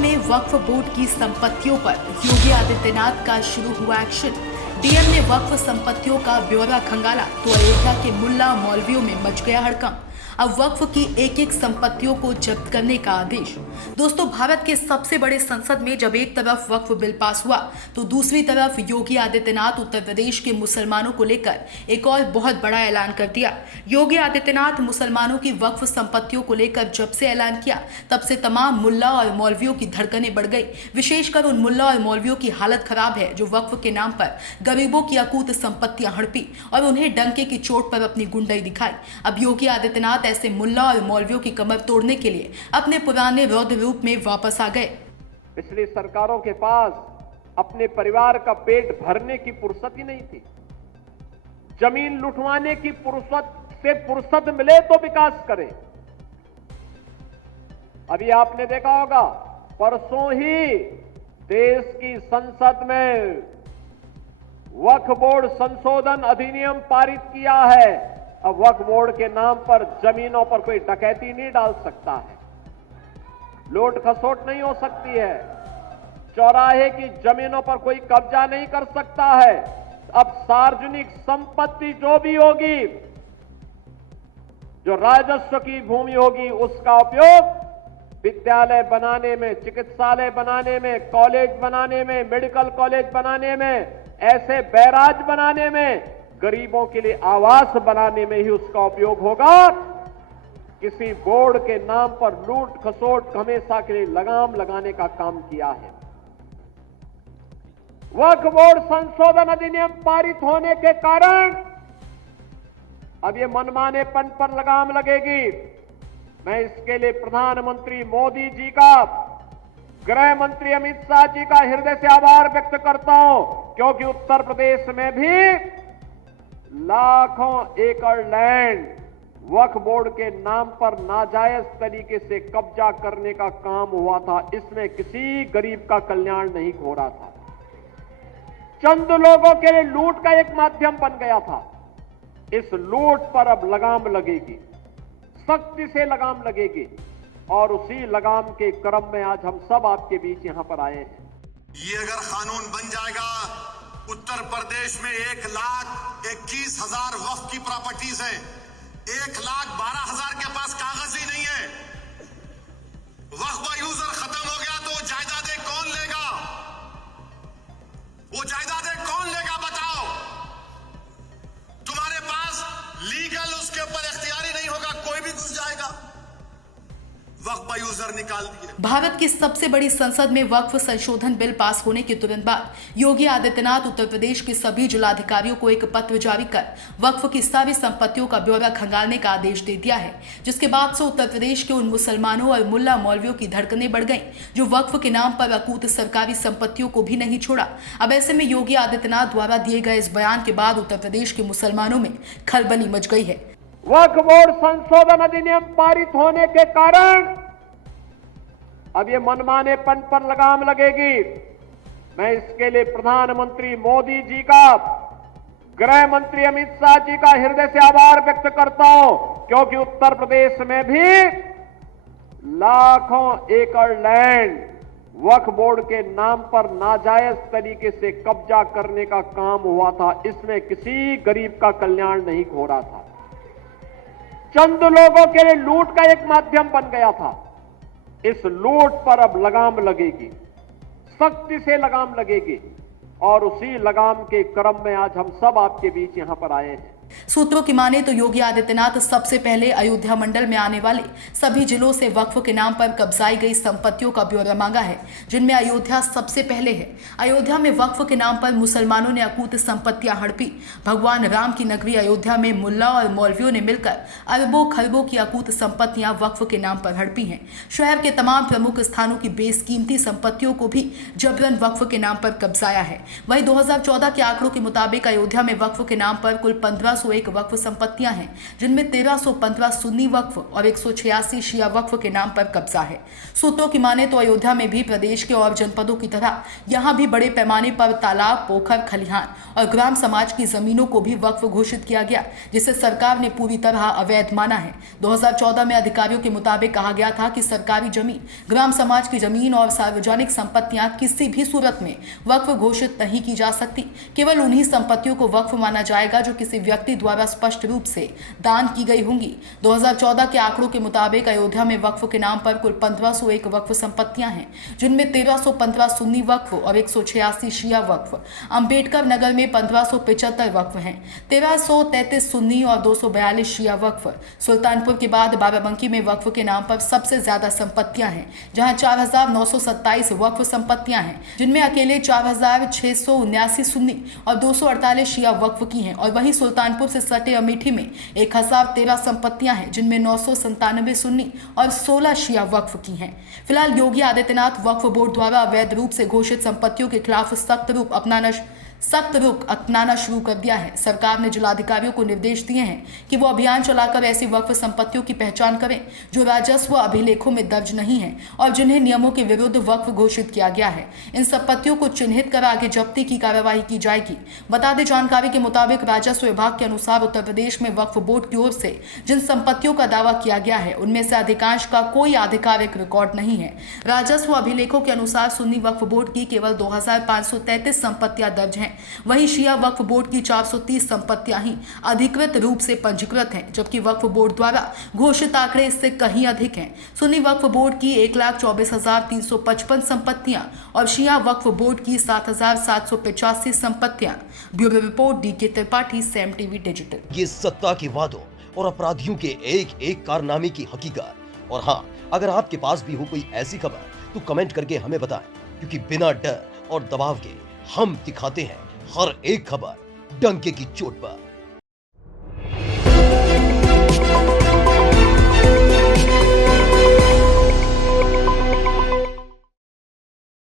में वक्फ बोर्ड की संपत्तियों पर योगी आदित्यनाथ का शुरू हुआ एक्शन। डीएम ने वक्फ संपत्तियों का ब्यौरा खंगाला तो अयोध्या के मुल्ला मौलवियों में मच गया हड़कंप। अब वक्फ की एक एक संपत्तियों को जब्त करने का आदेश। दोस्तों, भारत के सबसे बड़े संसद में जब एक तरफ वक्फ बिल पास हुआ तो दूसरी तरफ योगी आदित्यनाथ उत्तर प्रदेश के मुसलमानों को लेकर एक और बहुत बड़ा ऐलान कर दिया। योगी आदित्यनाथ मुसलमानों की वक्फ संपत्तियों को लेकर जब से ऐलान किया तब से तमाम मुल्ला और मौलवियों की धड़कनें बढ़ गई। विशेषकर उन मुल्ला और मौलवियों की हालत खराब है जो वक्फ के नाम पर गरीबों की अकूत संपत्तियां हड़पी और उन्हें डंके की चोट पर अपनी गुंडाई दिखाई। अब योगी आदित्यनाथ ऐसे मुल्ला और मौलवियों की कमर तोड़ने के लिए अपने पुराने रौद्र रूप में वापस आ गए। पिछली सरकारों के पास अपने परिवार का पेट भरने की फुर्सत ही नहीं थी। जमीन लुटवाने की फुर्सत मिले तो विकास करे। अभी आपने देखा होगा, परसों ही देश की संसद में वक्फ बोर्ड संशोधन अधिनियम पारित किया है। अब वक्फ बोर्ड के नाम पर जमीनों पर कोई डकैती नहीं डाल सकता है, लूट खसोट नहीं हो सकती है, चौराहे की जमीनों पर कोई कब्जा नहीं कर सकता है। अब सार्वजनिक संपत्ति जो भी होगी, जो राजस्व की भूमि होगी, उसका उपयोग विद्यालय बनाने में, चिकित्सालय बनाने में, कॉलेज बनाने में, मेडिकल कॉलेज बनाने में, ऐसे बैराज बनाने में, गरीबों के लिए आवास बनाने में ही उसका उपयोग होगा। किसी बोर्ड के नाम पर लूट खसोट हमेशा के लिए लगाम लगाने का काम किया है। वक्फ बोर्ड संशोधन अधिनियम पारित होने के कारण अब ये मनमानेपन पर लगाम लगेगी। मैं इसके लिए प्रधानमंत्री मोदी जी का, गृह मंत्री अमित शाह जी का हृदय से आभार व्यक्त करता हूं, क्योंकि उत्तर प्रदेश में भी लाखों एकड़ लैंड वक्फ बोर्ड के नाम पर नाजायज तरीके से कब्जा करने का काम हुआ था। इसमें किसी गरीब का कल्याण नहीं हो रहा था, चंद लोगों के लिए लूट का एक माध्यम बन गया था। इस लूट पर अब लगाम लगेगी, सख्ती से लगाम लगेगी, और उसी लगाम के क्रम में आज हम सब आपके बीच यहां पर आए हैं। ये अगर कानून बन जाएगा, उत्तर प्रदेश में 1,21,000 वक्फ की प्रॉपर्टीज हैं, 1,12,000 के पास कागज ही नहीं है। वक्फ का यूजर खत्म हो गया तो जायदादें कौन लेगा? वो जायदादें कौन लेगा बताओ? तुम्हारे पास लीगल उसके ऊपर इख्तियारी नहीं होगा, कोई भी घुस जाएगा। वक्फ का यूजर निकाल दिए। भारत की सबसे बड़ी संसद में वक्फ संशोधन बिल पास होने के तुरंत बाद योगी आदित्यनाथ उत्तर प्रदेश के सभी जिलाधिकारियों को एक पत्र जारी कर वक्फ की सारी संपत्तियों का ब्यौरा खंगालने का आदेश दे दिया है, जिसके बाद से उत्तर प्रदेश के उन मुसलमानों और मुल्ला मौलवियों की धड़कनें बढ़ गईं जो वक्फ के नाम पर अकूत सरकारी संपत्तियों को भी नहीं छोड़ा। अब ऐसे में योगी आदित्यनाथ द्वारा दिए गए इस बयान के बाद उत्तर प्रदेश के मुसलमानों में खलबली मच गई है। वक्फ बोर्ड संशोधन अधिनियम पारित होने के कारण अब ये मनमानेपन पर लगाम लगेगी। मैं इसके लिए प्रधानमंत्री मोदी जी का, गृह मंत्री अमित शाह जी का हृदय से आभार व्यक्त करता हूं, क्योंकि उत्तर प्रदेश में भी लाखों एकड़ लैंड वक्फ बोर्ड के नाम पर नाजायज तरीके से कब्जा करने का काम हुआ था। इसमें किसी गरीब का कल्याण नहीं हो रहा था, चंद लोगों के लिए लूट का एक माध्यम बन गया था। इस लूट पर अब लगाम लगेगी, सख्ती से लगाम लगेगी, और उसी लगाम के क्रम में आज हम सब आपके बीच यहां पर आए हैं। सूत्रों की माने तो योगी आदित्यनाथ सबसे पहले अयोध्या मंडल में आने वाले सभी जिलों से वक्फ के नाम पर कब्जाई गई संपत्तियों का ब्यौरा मांगा है, जिनमें अयोध्या सबसे पहले है। अयोध्या में वक्फ के नाम पर मुसलमानों ने अकूत संपत्तियां हड़पी। भगवान राम की नगरी अयोध्या में मुल्ला और मौलवियों ने मिलकर अरबों खरबों की अकूत संपत्तियां वक्फ के नाम पर हड़पी हैं। शहर के तमाम प्रमुख स्थानों की बेसकीमती संपत्तियों को भी जबरन वक्फ के नाम पर कब्जाया है। वहीं 2014 के आंकड़ों के मुताबिक अयोध्या में वक्फ के नाम पर कुल 1500 1501 वक्फ संपत्तियां हैं, जिनमें 1315 सुन्नी वक्फ और 186 शिया वक्फ के नाम पर कब्जा है। सूत्रों की माने तो अयोध्या में भी प्रदेश के और जनपदों की तरह यहां भी बड़े पैमाने पर तालाब, पोखर, खलिहान और ग्राम समाज की जमीनों को भी वक्फ घोषित किया गया, जिसे सरकार ने पूरी तरह अवैध माना है। 2014 में अधिकारियों के मुताबिक कहा गया था कि सरकारी जमीन, ग्राम समाज की जमीन और सार्वजनिक संपत्तियां किसी भी सूरत में वक्फ घोषित नहीं की जा सकती। केवल उन्हीं संपत्तियों को वक्फ माना जाएगा जो किसी व्यक्ति द्वारा स्पष्ट रूप से दान की गई होंगी। 2014 के आंकड़ों के मुताबिक अयोध्या में वक्फ के नाम पर कुल 1501 वक्फ संपत्तियां हैं, जिनमें 1315 सुन्नी वक्फ और 186 शिया वक्फ। अंबेडकर नगर में 1575 वक्फ हैं, 1333 सुन्नी और 242 शिया वक्फ। सुल्तानपुर के बाद बाराबंकी में वक्फ के नाम पर सबसे ज्यादा संपत्तियां हैं, जहां 4927 वक्फ संपत्तियां हैं, जिनमें अकेले 4679 सुन्नी और 248 शिया वक्फ की हैं। और वहीं सुल्तानपुर से सटे अमेठी में 1013 संपत्तियां हैं, जिनमें 997 सुन्नी और 16 शिया वक्फ की हैं। फिलहाल योगी आदित्यनाथ वक्फ बोर्ड द्वारा अवैध रूप से घोषित संपत्तियों के खिलाफ सख्त रुख अपनाना शुरू कर दिया है। सरकार ने जिलाधिकारियों को निर्देश दिए हैं कि वो अभियान चलाकर ऐसी वक्फ संपत्तियों की पहचान करें जो राजस्व अभिलेखों में दर्ज नहीं है और जिन्हें नियमों के विरुद्ध वक्फ घोषित किया गया है। इन संपत्तियों को चिन्हित कर आगे जब्ती की कार्यवाही की जाएगी। बता दें, जानकारी के मुताबिक राजस्व विभाग के अनुसार उत्तर प्रदेश में वक्फ बोर्ड की ओर से जिन संपत्तियों का दावा किया गया है, उनमें से अधिकांश का कोई आधिकारिक रिकॉर्ड नहीं है। राजस्व अभिलेखों के अनुसार सुन्नी वक्फ बोर्ड की केवल 2533 संपत्तियां दर्ज हैं। वहीं शिया वक्फ बोर्ड की 430 संपत्तियां ही अधिकृत रूप से पंजीकृत हैं, जबकि वक्फ बोर्ड द्वारा घोषित आंकड़े इससे कहीं अधिक हैं। सुन्नी वक्फ बोर्ड की 1,24,355 संपत्तियां और शिया वक्फ बोर्ड की 7,785 संपत्तियां। Bureau report DK Tripathi, Sam TV digital. ये सत्ता के वादों और अपराधियों के एक एक कारनामे की हकीकत। और हाँ, अगर आपके पास भी हो कोई ऐसी खबर तो कमेंट करके हमें बताएं, क्योंकि बिना डर और दबाव के हम दिखाते हैं हर एक खबर डंके की चोट पर।